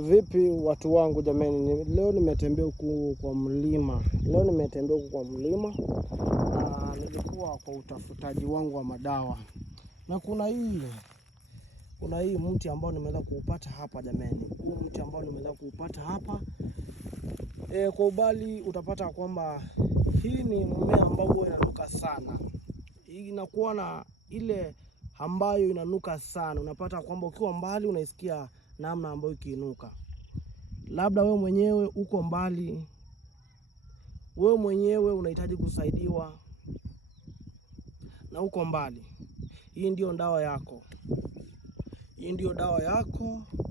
Vipi watu wangu jamani, leo nimetembea huku kwa mlima. Na nilikuwa kwa utafutaji wangu wa madawa. Na kuna hii mti ambao nimeweza kuupata hapa jamani. Huu mti ambao nimeweza kuupata hapa. Kwa ubali utapata kwamba hii ni mmea ambao huwa inanuka sana. Hii inakuwa na ile ambayo inanuka sana. Unapata kwamba ukiwa mbali unaisikia namna ambayo ikiinuka. Labda wewe mwenyewe uko mbali, wewe mwenyewe unahitaji kusaidiwa na uko mbali. Hii ndio dawa yako.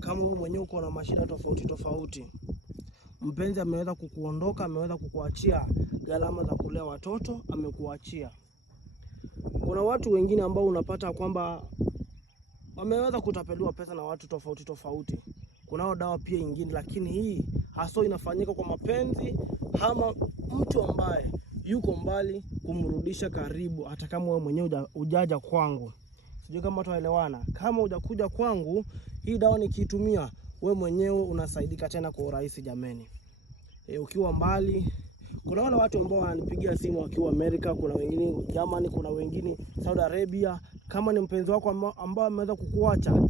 Kama wewe mwenyewe uko na mashida tofauti. Mpenzi ameweza kukuondoka, ameweza kukuachia gharama za kulea watoto, amekuachia. Kuna watu wengine ambao unapata kwamba wameweza kutapeliwa pesa na watu tofauti. Kunao dawa pia nyingine, lakini hii hasa inafanyika kwa mapenzi ama mtu ambaye yuko mbali kumrudisha karibu, hata kama wewe mwenyewe hujaja kwangu. Sijui kama tunaelewana. Kama hujakuja kwangu, hii dawa nikitumia, wewe mwenyewe unasaidika tena kwa urahisi jameni. Ukiwa mbali, kuna wale watu ambao wananipigia simu wakiwa Amerika, kuna wengine Germany, kuna wengine Saudi Arabia. Kama ni mpenzi wako ambao ameweza kukuacha,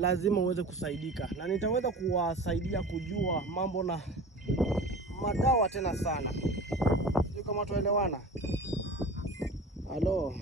lazima uweze kusaidika, na nitaweza kuwasaidia kujua mambo na madawa tena sana. Sio kama tuelewana. Halo.